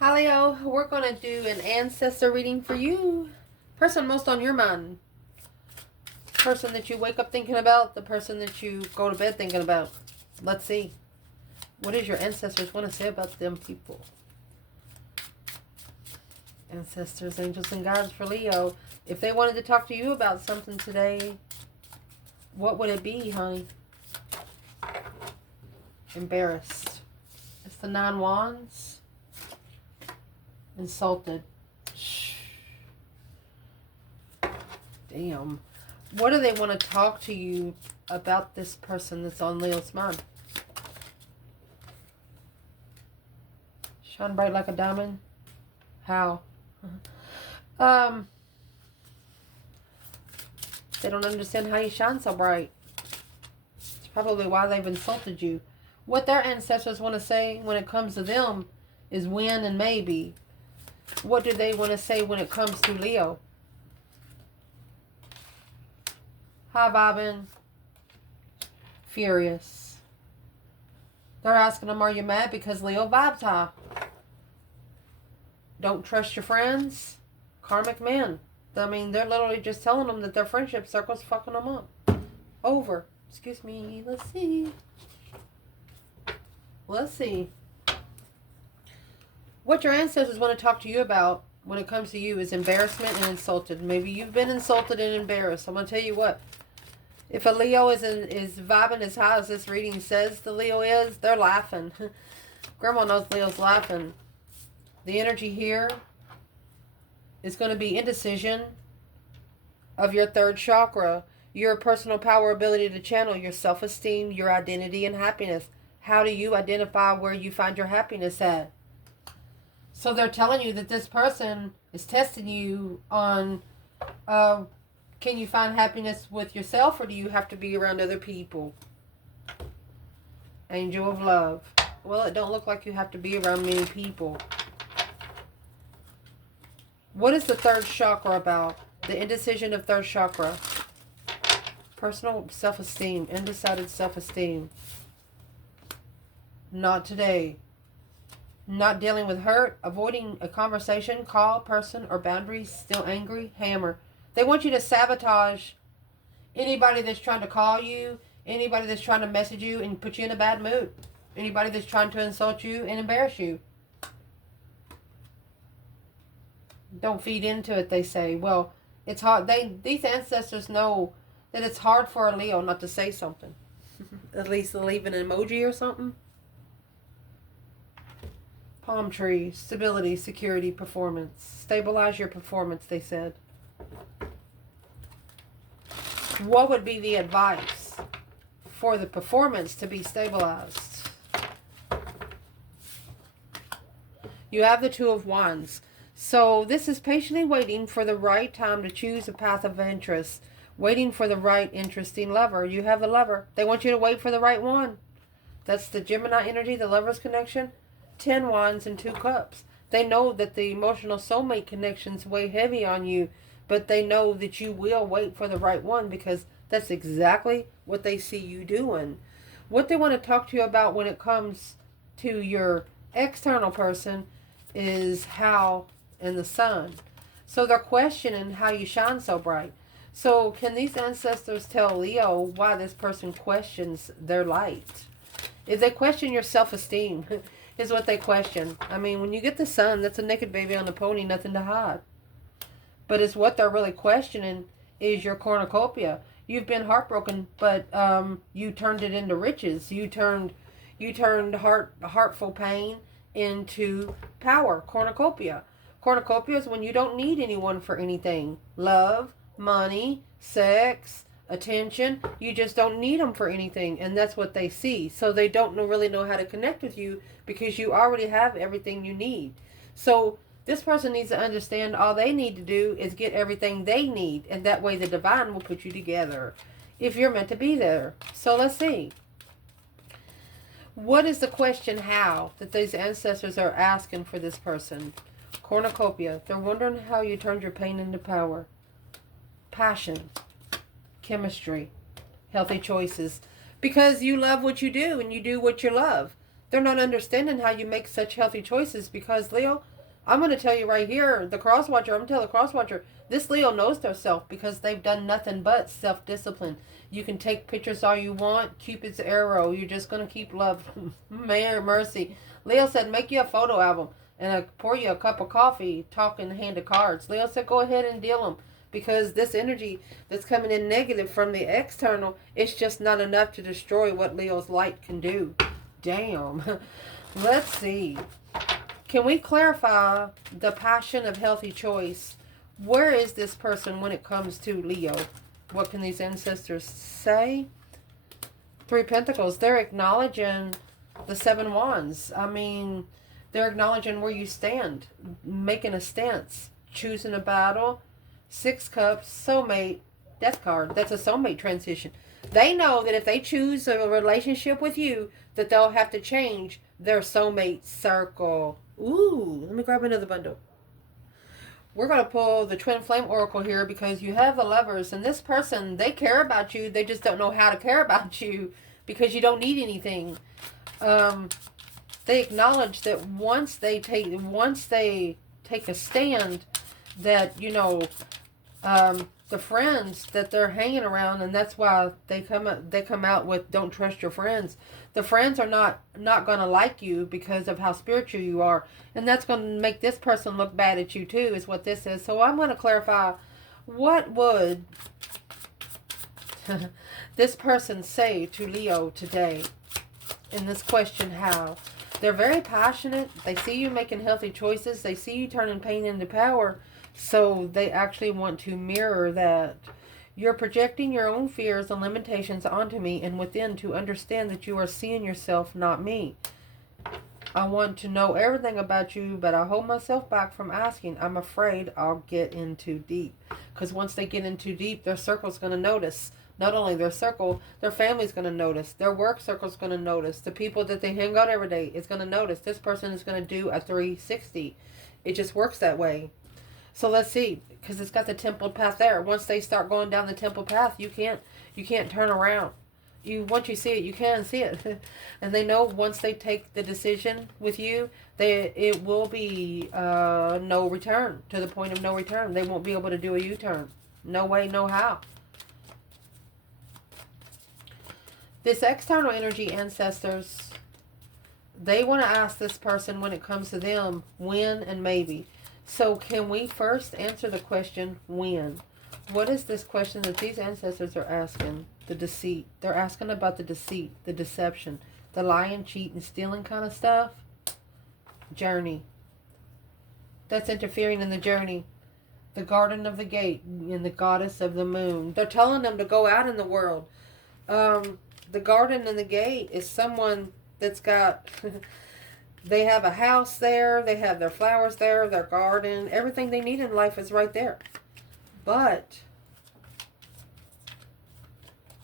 Hi Leo, we're going to do an ancestor reading for you. Person most on your mind. Person that you wake up thinking about. The person that you go to bed thinking about. Let's see. What does your ancestors want to say about them people? Ancestors, angels, and guides for Leo. If they wanted to talk to you about something today, what would it be, honey? Embarrassed. It's the 9 Wands. Insulted. Damn. What do they want to talk to you about this person that's on Leo's mind? Shine bright like a diamond? How? They don't understand how you shine so bright. It's probably why they've insulted you. What their ancestors want to say when it comes to them is when and maybe. What do they want to say when it comes to Leo? Hi, vibing. Furious. They're asking them, are you mad because Leo vibes high? Don't trust your friends? Karmic men. I mean, they're literally just telling them that their friendship circle's fucking them up. Over. Excuse me. Let's see. Let's see. What your ancestors want to talk to you about when it comes to you is embarrassment and insulted. Maybe you've been insulted and embarrassed. I'm going to tell you what. If a Leo is vibing as high as this reading says the Leo is, they're laughing. Grandma knows Leo's laughing. The energy here is going to be indecision of your 3rd chakra, your personal power, ability to channel your self-esteem, your identity, and happiness. How do you identify where you find your happiness at? So they're telling you that this person is testing you on, can you find happiness with yourself or do you have to be around other people? Angel of love. Well, it don't look like you have to be around many people. What is the 3rd chakra about? The indecision of 3rd chakra. Personal self-esteem. Undecided self-esteem. Not today. Not dealing with hurt. Avoiding a conversation, call, person, or boundaries. Still angry. Hammer. They want you to sabotage anybody that's trying to call you. Anybody that's trying to message you and put you in a bad mood. Anybody that's trying to insult you and embarrass you. Don't feed into it, they say. Well, it's hard. These ancestors know that it's hard for a Leo not to say something. At least leave an emoji or something. Palm tree, stability, security, performance. Stabilize your performance, they said. What would be the advice for the performance to be stabilized? You have the 2 of Wands. So this is patiently waiting for the right time to choose a path of interest. Waiting for the right interesting lover. You have the lover. They want you to wait for the right one. That's the Gemini energy, the lover's connection. 10 Wands and 2 Cups. They know that the emotional soulmate connections weigh heavy on you. But they know that you will wait for the right one because that's exactly what they see you doing. What they want to talk to you about when it comes to your external person is how and the sun. So they're questioning how you shine so bright. So can these ancestors tell Leo why this person questions their light? If they question your self-esteem, is what they question. I mean, when you get the sun, that's a naked baby on a pony, nothing to hide. But it's what they're really questioning is your cornucopia. You've been heartbroken, but you turned it into riches. You turned heartful pain into power. Cornucopia. Cornucopia is when you don't need anyone for anything. Love, money, sex, attention. You just don't need them for anything. And that's what they see. So they don't really know how to connect with you because you already have everything you need. So this person needs to understand all they need to do is get everything they need. And that way the divine will put you together if you're meant to be there. So let's see. What is the question how that these ancestors are asking for this person? Cornucopia. They're wondering how you turned your pain into power. Passion. Chemistry. Healthy choices. Because you love what you do and you do what you love. They're not understanding how you make such healthy choices because, Leo, I'm going to tell you right here, the cross watcher, I'm going to tell the cross watcher, this Leo knows their self because they've done nothing but self-discipline. You can take pictures all you want, Cupid's arrow, you're just going to keep love. Mary mercy. Leo said, make you a photo album and pour you a cup of coffee, talk in the hand of cards. Leo said, go ahead and deal them because this energy that's coming in negative from the external, it's just not enough to destroy what Leo's light can do. Damn. Let's see. Can we clarify the passion of healthy choice? Where is this person when it comes to Leo? What can these ancestors say? Three Pentacles. They're acknowledging the Seven Wands. I mean, they're acknowledging where you stand. Making a stance. Choosing a battle. Six Cups. Soulmate. Death card. That's a soulmate transition. They know that if they choose a relationship with you, that they'll have to change their soulmate circle. Ooh, let me grab another bundle. We're going to pull the Twin Flame Oracle here because you have the Lovers. And this person, they care about you. They just don't know how to care about you because you don't need anything. They acknowledge that once they take a stand, that, you know, the friends that they're hanging around, and that's why they come out with don't trust your friends. The friends are not going to like you because of how spiritual you are, and that's going to make this person look bad at you too, is what this is. So I'm going to clarify, what would this person say to Leo today in this question, how? They're very passionate. They see you making healthy choices. They see you turning pain into power. So they actually want to mirror that. You're projecting your own fears and limitations onto me and within to understand that you are seeing yourself, not me. I want to know everything about you, but I hold myself back from asking. I'm afraid I'll get in too deep. Because once they get in too deep, their circle's going to notice. Not only their circle, their family's going to notice. Their work circle's going to notice. The people that they hang out every day is going to notice. This person is going to do a 360. It just works that way. So let's see, because it's got the temple path there. Once they start going down the temple path, you can't turn around. Once you see it, you can see it. And they know once they take the decision with you, it will be no return, to the point of no return. They won't be able to do a U-turn. No way, no how. This external energy, ancestors, they want to ask this person when it comes to them, when and maybe. So can we first answer the question, when? What is this question that these ancestors are asking? The deceit. They're asking about the deceit, the deception, the lying, cheating, stealing kind of stuff. Journey. That's interfering in the journey. The garden of the gate and the goddess of the moon. They're telling them to go out in the world. The garden and the gate is someone that's got... They have a house there. They have their flowers there, their garden. Everything they need in life is right there. But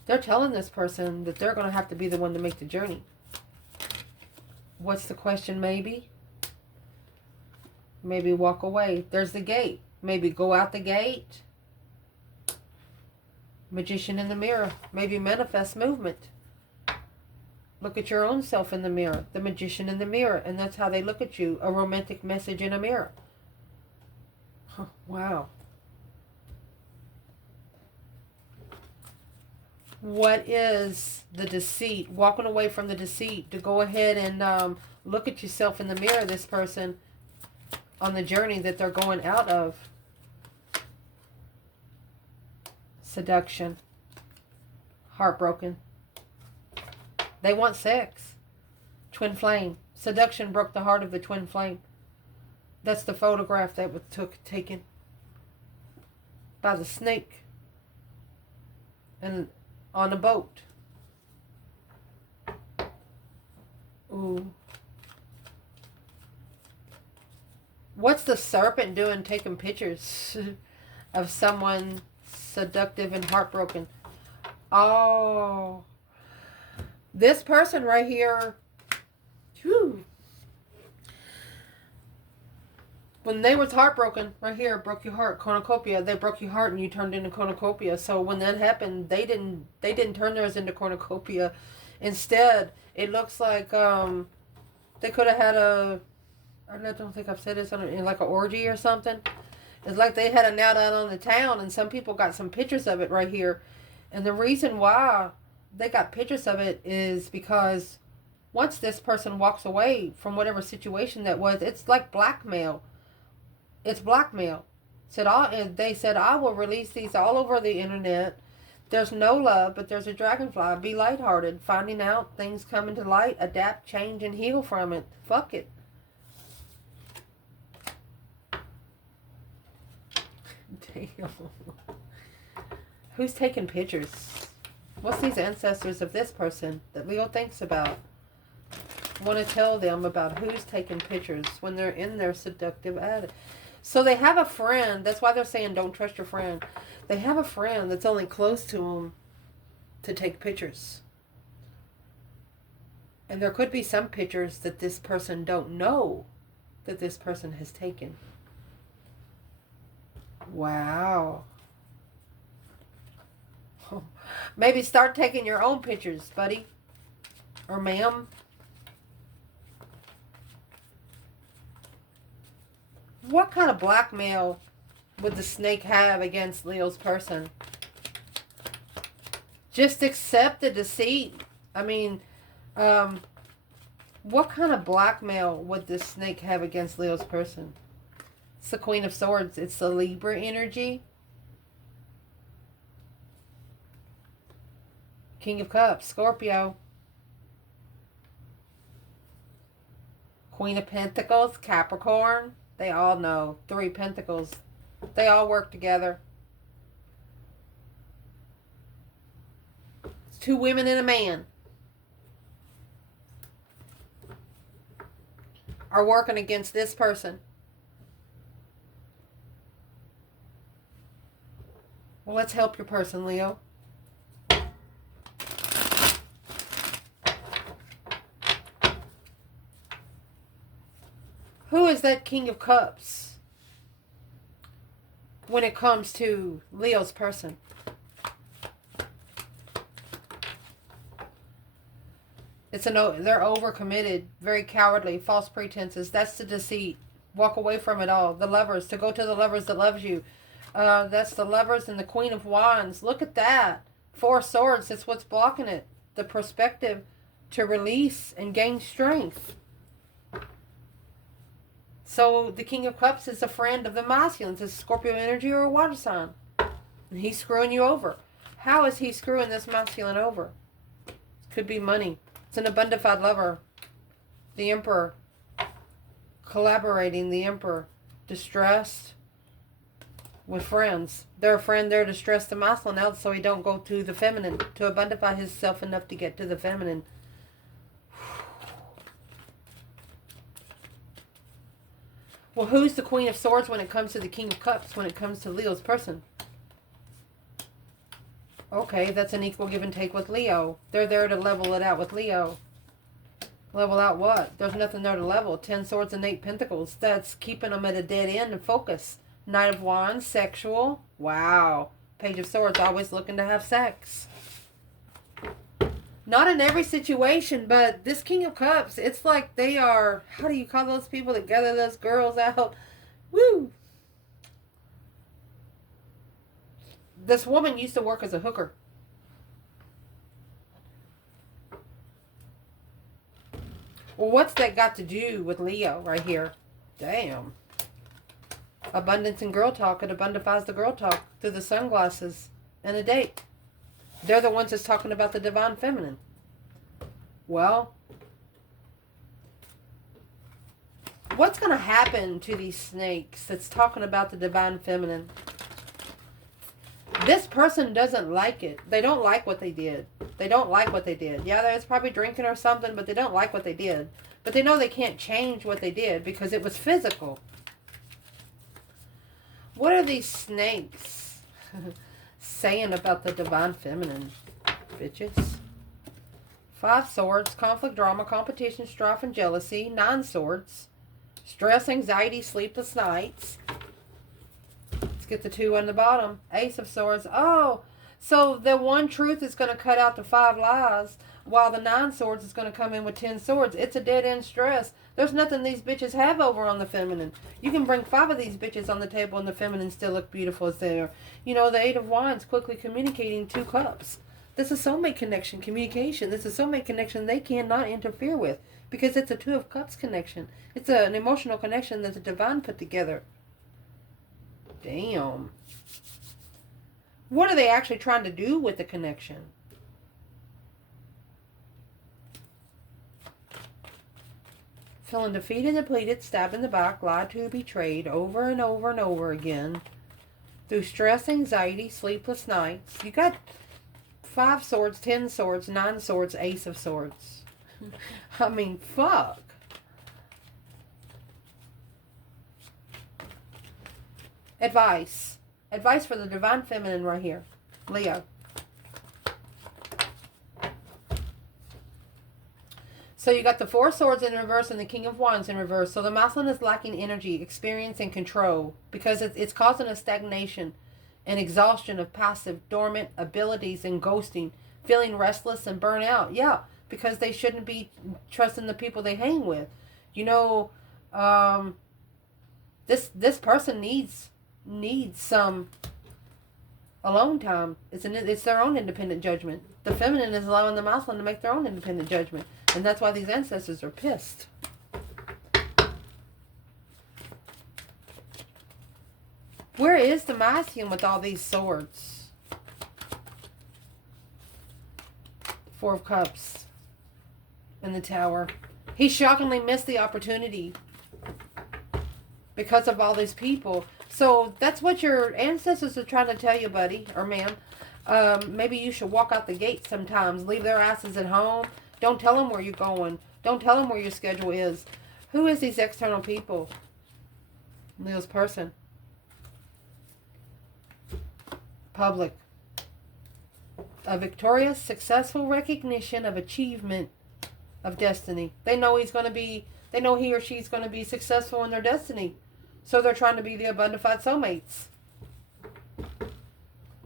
they're telling this person that they're going to have to be the one to make the journey. What's the question, maybe? Maybe walk away. There's the gate. Maybe go out the gate. Magician in the mirror. Maybe manifest movement. Look at your own self in the mirror. The magician in the mirror. And that's how they look at you. A romantic message in a mirror. Huh, wow. What is the deceit? Walking away from the deceit. To go ahead and look at yourself in the mirror, this person, on the journey that they're going out of. Seduction. Heartbroken. They want sex. Twin flame. Seduction broke the heart of the twin flame. That's the photograph that was taken by the snake and on a boat. Ooh. What's the serpent doing taking pictures of someone seductive and heartbroken? Oh. This person right here, whew, when they was heartbroken, right here, broke your heart, cornucopia, they broke your heart and you turned into cornucopia. So when that happened, they didn't turn theirs into cornucopia. Instead, it looks like They could have had a, I don't think I've said this, in like an orgy or something. It's like they had a night out on the town, and some people got some pictures of it right here. And the reason why they got pictures of it is because once this person walks away from whatever situation that was, it's like blackmail. It's blackmail. They said, I will release these all over the internet. There's no love, but there's a dragonfly. Be lighthearted. Finding out things coming to light. Adapt, change, and heal from it. Fuck it. Damn. Who's taking pictures? What's these ancestors of this person that Leo thinks about? Want to tell them about who's taking pictures when they're in their seductive attitude. So they have a friend. That's why they're saying don't trust your friend. They have a friend that's only close to them to take pictures. And there could be some pictures that this person don't know that this person has taken. Wow. Maybe start taking your own pictures, buddy. Or ma'am. What kind of blackmail would the snake have against Leo's person? Just accept the deceit. I mean, what kind of blackmail would this snake have against Leo's person? It's the Queen of Swords. It's the Libra energy. King of Cups, Scorpio. Queen of Pentacles, Capricorn. They all know. 3 Pentacles. They all work together. It's 2 women and a man. Are working against this person. Well, let's help your person, Leo. Who is that King of Cups when it comes to Leo's person? They're overcommitted, very cowardly, false pretenses. That's the deceit. Walk away from it all. The Lovers, to go to the Lovers that loves you. That's the Lovers and the Queen of Wands. Look at that. 4 Swords. That's what's blocking it. The perspective to release and gain strength. So the King of Cups is a friend of the masculines. It's Scorpio energy or a water sign. And he's screwing you over. How is he screwing this masculine over? Could be money. It's an abundified lover. The Emperor. Collaborating. The Emperor. Distressed. With friends. They're a friend there to stress the masculine out so he don't go to the feminine. To abundify himself enough to get to the feminine. Well, who's the Queen of Swords when it comes to the King of Cups, when it comes to Leo's person? Okay, that's an equal give and take with Leo. They're there to level it out with Leo. Level out what? There's nothing there to level. 10 Swords and 8 Pentacles. That's keeping them at a dead end and focus. Knight of Wands, sexual. Wow. Page of Swords, always looking to have sex. Not in every situation, but this King of Cups, it's like they are, how do you call those people that gather those girls out? Woo! This woman used to work as a hooker. Well, what's that got to do with Leo right here? Damn. Abundance and girl talk. It abundifies the girl talk through the sunglasses and a date. They're the ones that's talking about the divine feminine. Well, what's going to happen to these snakes that's talking about the divine feminine? This person doesn't like it. They don't like what they did. They don't like what they did. Yeah, they're probably drinking or something, but they don't like what they did. But they know they can't change what they did because it was physical. What are these snakes saying about the divine feminine, bitches? 5 Swords, conflict, drama, competition, strife, and jealousy. 9 Swords, stress, anxiety, sleepless nights. Let's get the 2 on the bottom. Ace of Swords. Oh, so the one truth is going to cut out the 5 lies. while the 9 swords is going to come in with 10 swords. It's a dead-end stress. There's nothing these bitches have over on the feminine. You can bring 5 of these bitches on the table and the feminine still look beautiful as they are. You know, the 8 of Wands quickly communicating 2 cups. This is soulmate connection, communication. This is soulmate connection they cannot interfere with because it's a 2 of Cups connection. It's an emotional connection that the divine put together. Damn. What are they actually trying to do with the connection? Feeling defeated, depleted, stabbed in the back, lied to, betrayed, over and over and over again. Through stress, anxiety, sleepless nights. You got 5 swords, 10 swords, 9 swords, Ace of Swords. I mean, fuck. Advice. Advice for the divine feminine right here. Leo. So you got the 4 swords in reverse and the King of Wands in reverse. So the masculine is lacking energy, experience, and control because it's causing a stagnation and exhaustion of passive, dormant abilities and ghosting, feeling restless and burnout. Yeah, because they shouldn't be trusting the people they hang with. You know, this person needs some alone time. It's their own independent judgment. The feminine is allowing the masculine to make their own independent judgment. And that's why these ancestors are pissed. Where is the masculine with all these swords? 4 of Cups in the Tower. He shockingly missed the opportunity because of all these people. So that's what your ancestors are trying to tell you, buddy or ma'am. Maybe you should walk out the gate sometimes. Leave their asses at home. Don't tell them where you're going. Don't tell them where your schedule is. Who is these external people? Leo's person. Public. A victorious, successful recognition of achievement of destiny. They know he or she's going to be successful in their destiny. So they're trying to be the abundified soulmates.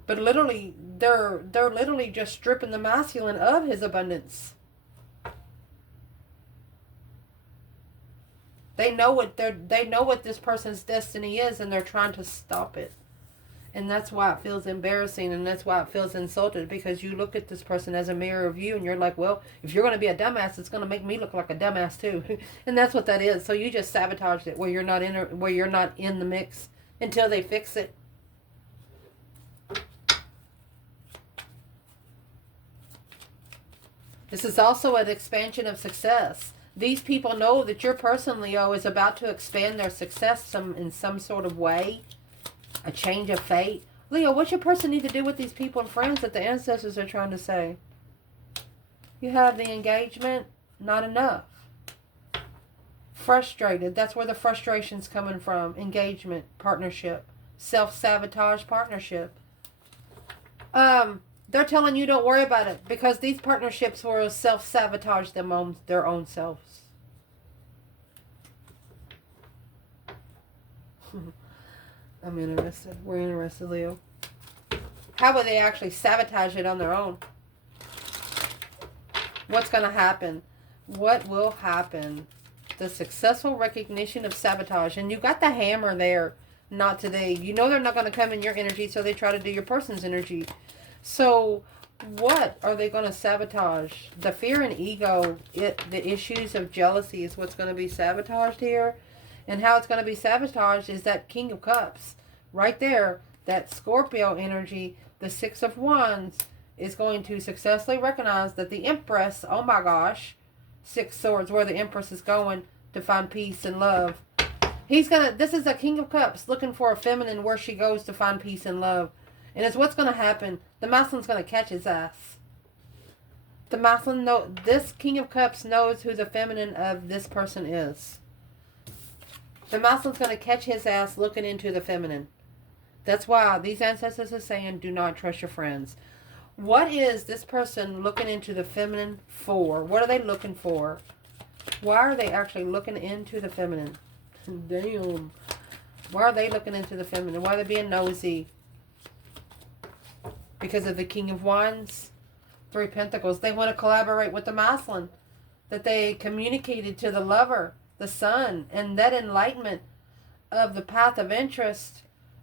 But literally, they're literally just stripping the masculine of his abundance. They know what this person's destiny is, and they're trying to stop it. And that's why it feels embarrassing, and that's why it feels insulted, because you look at this person as a mirror of you, and you're like, well, if you're going to be a dumbass, it's going to make me look like a dumbass too. And that's what that is. So you just sabotaged it where you're not in the mix until they fix it. This is also an expansion of success. These people know that your person, Leo, is about to expand their success in some sort of way. A change of fate. Leo, what's your person need to do with these people and friends that the ancestors are trying to say? You have the engagement, not enough. Frustrated, that's where the frustration's coming from. Engagement, partnership, self-sabotage, partnership. They're telling you don't worry about it because these partnerships will self-sabotage their own selves. I'm interested. We're interested, Leo. How would they actually sabotage it on their own? What's going to happen? What will happen? The successful recognition of sabotage. And you got the hammer there. Not today. You know they're not going to come in your energy, so they try to do your person's energy. So what are they going to sabotage? The fear and ego, the issues of jealousy is what's going to be sabotaged here. And how it's going to be sabotaged is that King of Cups. Right there, that Scorpio energy, the 6 of Wands, is going to successfully recognize that the Empress, oh my gosh, 6 swords, where the Empress is going to find peace and love. This is a King of Cups looking for a feminine where she goes to find peace and love. And it's what's going to happen. The masculine's going to catch his ass. The masculine, this King of Cups knows who the feminine of this person is. The masculine's going to catch his ass looking into the feminine. That's why these ancestors are saying, do not trust your friends. What is this person looking into the feminine for? What are they looking for? Why are they actually looking into the feminine? Damn. Why are they looking into the feminine? Why are they being nosy? Because of the King of Wands? Three Pentacles. They want to collaborate with the masculine. That they communicated to the lover, the sun, and that enlightenment of the path of interest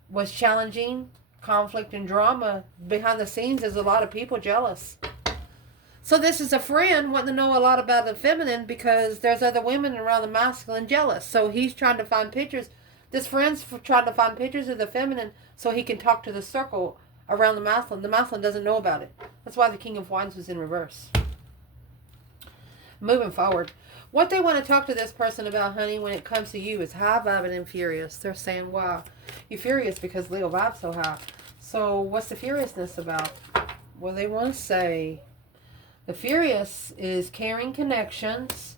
was challenging, conflict and drama. Behind the scenes, there's a lot of people jealous. So this is a friend wanting to know a lot about the feminine because there's other women around the masculine jealous. So he's trying to find pictures. This friend's trying to find pictures of the feminine so he can talk to the circle around the masculine. The masculine doesn't know about it. That's why the King of Wands was in reverse. Moving forward. What they want to talk to this person about, honey, when it comes to you is high vibing and furious. They're saying, wow, you're furious because Leo vibes so high. So what's the furiousness about? Well, they want to say the furious is caring connections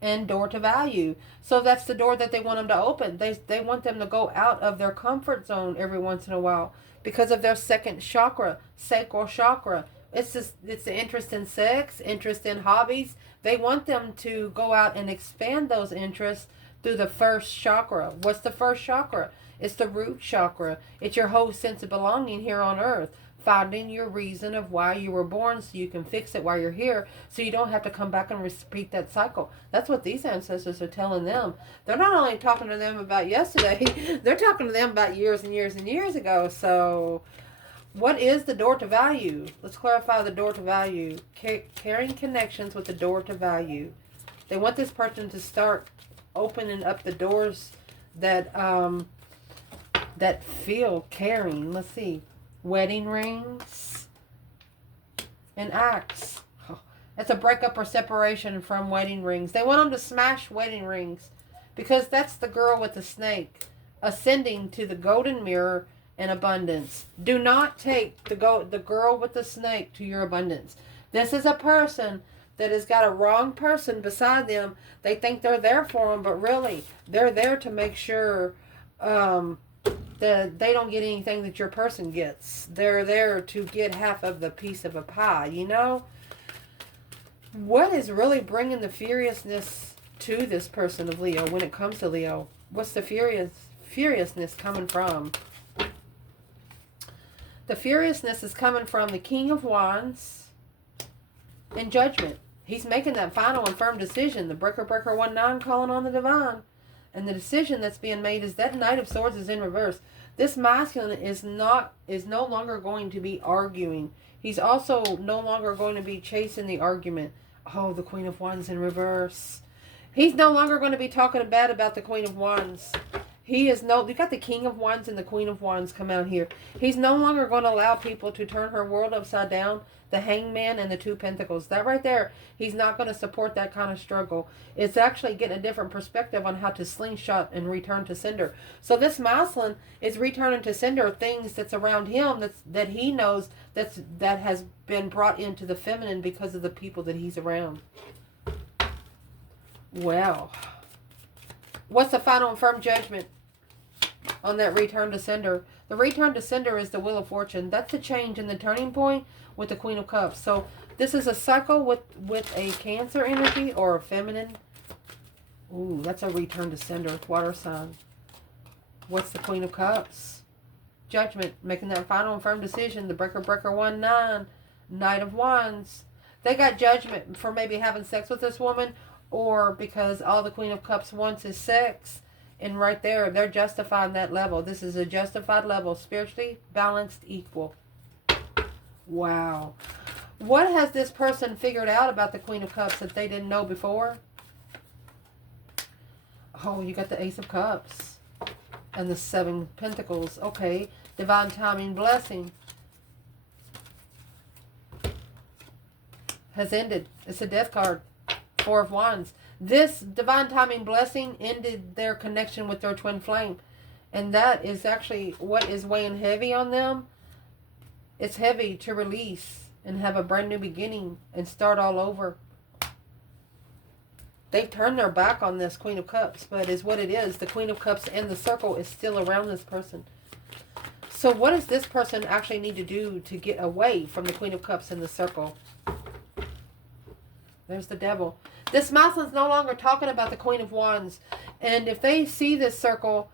and door to value. So that's the door that they want them to open. They want them to go out of their comfort zone every once in a while because of their second chakra, sacral chakra. It's the interest in sex, interest in hobbies. They want them to go out and expand those interests through the first chakra. What's the first chakra? It's the root chakra. It's your whole sense of belonging here on earth. Finding your reason of why you were born so you can fix it while you're here so you don't have to come back and repeat that cycle. That's what these ancestors are telling them. They're not only talking to them about yesterday, they're talking to them about years and years and years ago. So what is the door to value? Let's clarify the door to value. Carrying connections with the door to value. They want this person to start opening up the doors that that feel caring. Let's see. Wedding rings and axe. Oh, that's a breakup or separation from wedding rings. They want them to smash wedding rings because that's the girl with the snake ascending to the golden mirror and abundance. Do not take the girl with the snake to your abundance. This is a person that has got a wrong person beside them. They think they're there for them, but really they're there to make sure that they don't get anything that your person gets. They're there to get half of the piece of a pie, you know? What is really bringing the furiousness to this person of Leo when it comes to Leo? What's the furiousness coming from? The furiousness is coming from the King of Wands and Judgment. He's making that final and firm decision. The breaker 1-9 calling on the divine. And the decision that's being made is that Knight of Swords is in reverse. This masculine is no longer going to be arguing. He's also no longer going to be chasing the argument. Oh, the Queen of Wands in reverse. He's no longer going to be talking bad about the Queen of Wands. You got the King of Wands and the Queen of Wands come out here. He's no longer going to allow people to turn her world upside down. The Hangman and the Two Pentacles. That right there, he's not going to support that kind of struggle. It's actually getting a different perspective on how to slingshot and return to sender. So this masculine is returning to sender things that's around him that he knows that has been brought into the feminine because of the people that he's around. Well, what's the final and firm judgment on that return to sender? The return to sender is the Wheel of Fortune. That's the change and the turning point with the Queen of Cups. So this is a cycle with a Cancer energy or a feminine. Ooh, that's a return to sender, water sign. What's the Queen of Cups? Judgment, making that final and firm decision. The breaker 1-9, Knight of Wands. They got judgment for maybe having sex with this woman, or because all the Queen of Cups wants is sex. And right there, they're justifying that level. This is a justified level, spiritually balanced, equal. Wow. What has this person figured out about the Queen of Cups that they didn't know before? Oh, you got the Ace of Cups and the Seven Pentacles. Okay. Divine timing, blessing has ended. It's a death card. Four of Wands. This divine timing blessing ended their connection with their twin flame. And that is actually what is weighing heavy on them. It's heavy to release and have a brand new beginning and start all over. They turned their back on this Queen of Cups, but is what it is. The Queen of Cups and the circle is still around this person. So what does this person actually need to do to get away from the Queen of Cups and the circle? There's the Devil. This masculine's no longer talking about the Queen of Wands. And if they see this circle,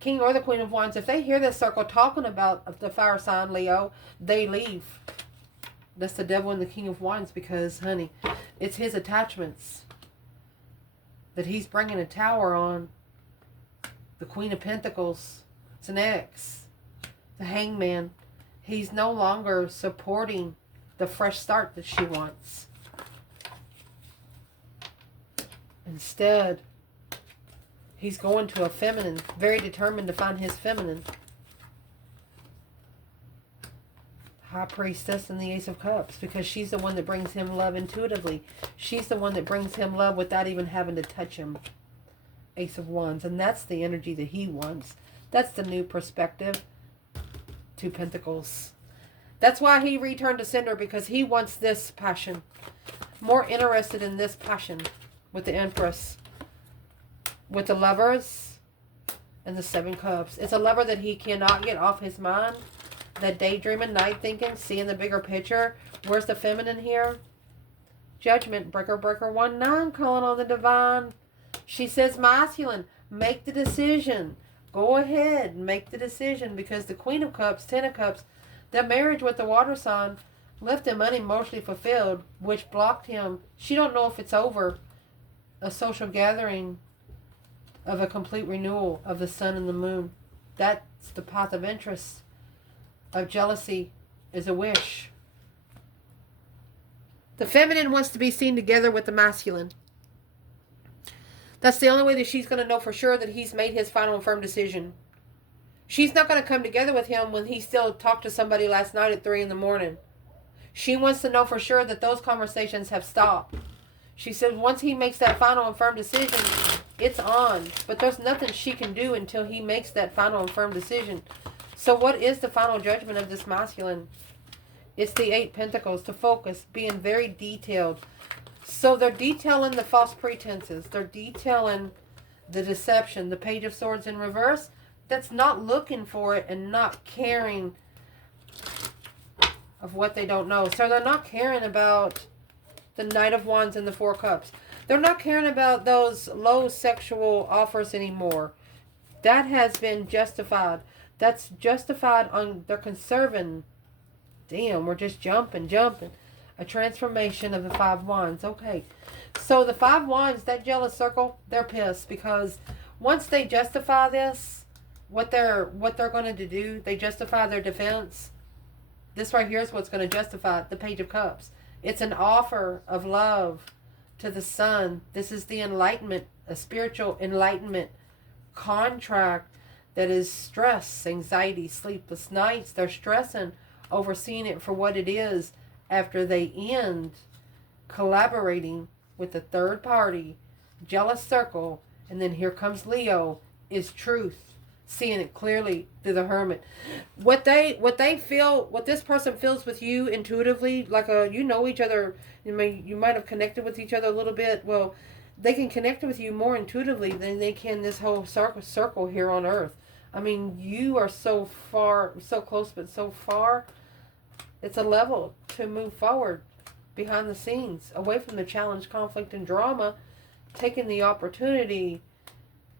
King or the Queen of Wands, if they hear this circle talking about the fire sign Leo, they leave. That's the devil and the King of Wands because, honey, it's his attachments that he's bringing a tower on. The Queen of Pentacles. It's an ex. The Hangman. He's no longer supporting the fresh start that she wants. Instead, he's going to a feminine, very determined to find his feminine. High Priestess and the Ace of Cups, because she's the one that brings him love intuitively. She's the one that brings him love without even having to touch him. Ace of Wands, and that's the energy that he wants. That's the new perspective. Two Pentacles. That's why he returned to sender, because he wants this passion. More interested in this passion with the Empress. With the Lovers and the Seven Cups. It's a lover that he cannot get off his mind. That daydreaming, night thinking, seeing the bigger picture. Where's the feminine here? Judgment, breaker 1-9, calling on the divine. She says, masculine, make the decision. Go ahead and make the decision, because the Queen of Cups, Ten of Cups, that marriage with the water sign left him unemotionally fulfilled, which blocked him. She don't know if it's over. A social gathering of a complete renewal of the sun and the moon. That's the path of interest. Of jealousy is a wish. The feminine wants to be seen together with the masculine. That's the only way that she's going to know for sure that he's made his final and firm decision. She's not going to come together with him when he still talked to somebody last night at 3 in the morning. She wants to know for sure that those conversations have stopped. She said once he makes that final and firm decision, it's on. But there's nothing she can do until he makes that final and firm decision. So what is the final judgment of this masculine? It's the 8 Pentacles, to focus, being very detailed. So they're detailing the false pretenses. They're detailing the deception. The Page of Swords in reverse, that's not looking for it and not caring of what they don't know. So they're not caring about the Knight of Wands and the Four Cups. They're not caring about those low sexual offers anymore. That has been justified. That's justified on, they're conserving. Damn, we're just jumping. A transformation of the 5 Wands. Okay. So the 5 Wands, that jealous circle, they're pissed because once they justify this, what they're going to do, they justify their defense. This right here is what's going to justify the Page of Cups. It's an offer of love to the sun. This is the enlightenment, a spiritual enlightenment contract that is stress, anxiety, sleepless nights. They're stressing over seeing it for what it is after they end collaborating with the third party, jealous circle, and then here comes Leo, is truth. Seeing it clearly through the Hermit. What they feel, what this person feels with you intuitively, like you know each other, you might have connected with each other a little bit. Well, they can connect with you more intuitively than they can this whole circle here on Earth. I mean, you are so far, so close, but so far. It's a level to move forward behind the scenes, away from the challenge, conflict, and drama, taking the opportunity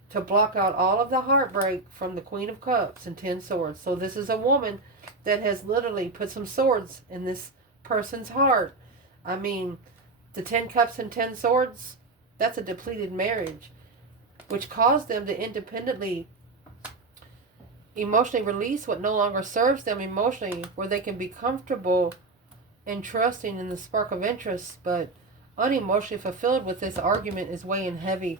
to block out all of the heartbreak from the Queen of Cups and 10 Swords. So this is a woman that has literally put some swords in this person's heart. I mean, the 10 Cups and 10 Swords, that's a depleted marriage, which caused them to independently emotionally release what no longer serves them emotionally, where they can be comfortable and trusting in the spark of interest, but unemotionally fulfilled with this argument is weighing heavy.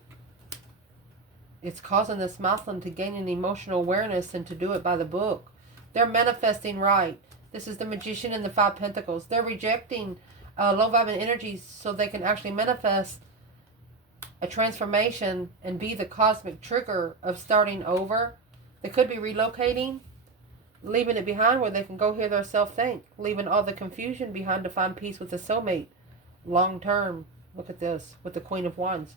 It's causing this masculine to gain an emotional awareness and to do it by the book. They're manifesting right. This is the Magician and the 5 Pentacles. They're rejecting low vibing energies so they can actually manifest a transformation and be the cosmic trigger of starting over. They could be relocating, leaving it behind where they can go hear their self-think, leaving all the confusion behind to find peace with the soulmate. Long term, look at this, with the Queen of Wands.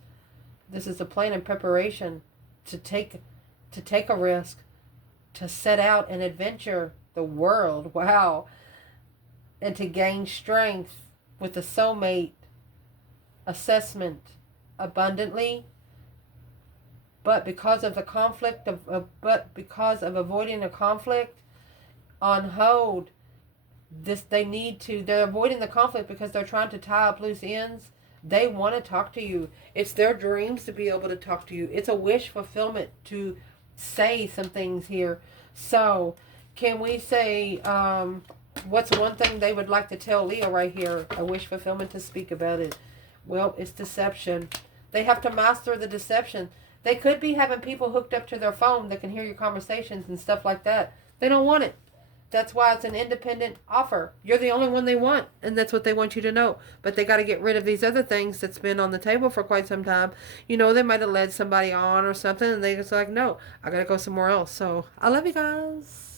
This is a plan and preparation to take a risk, to set out and adventure the world. Wow. And to gain strength with the soulmate assessment abundantly. But because of the conflict because of avoiding a conflict on hold, They need to, they're avoiding the conflict because they're trying to tie up loose ends. They want to talk to you. It's their dreams to be able to talk to you. It's a wish fulfillment to say some things here. So can we say, what's one thing they would like to tell Leo right here? A wish fulfillment to speak about it. Well, it's deception. They have to master the deception. They could be having people hooked up to their phone that can hear your conversations and stuff like that. They don't want it. That's why it's an independent offer. You're the only one they want, and that's what they want you to know. But they got to get rid of these other things that's been on the table for quite some time. You know, they might have led somebody on or something, and they just like, no, I got to go somewhere else. So I love you guys.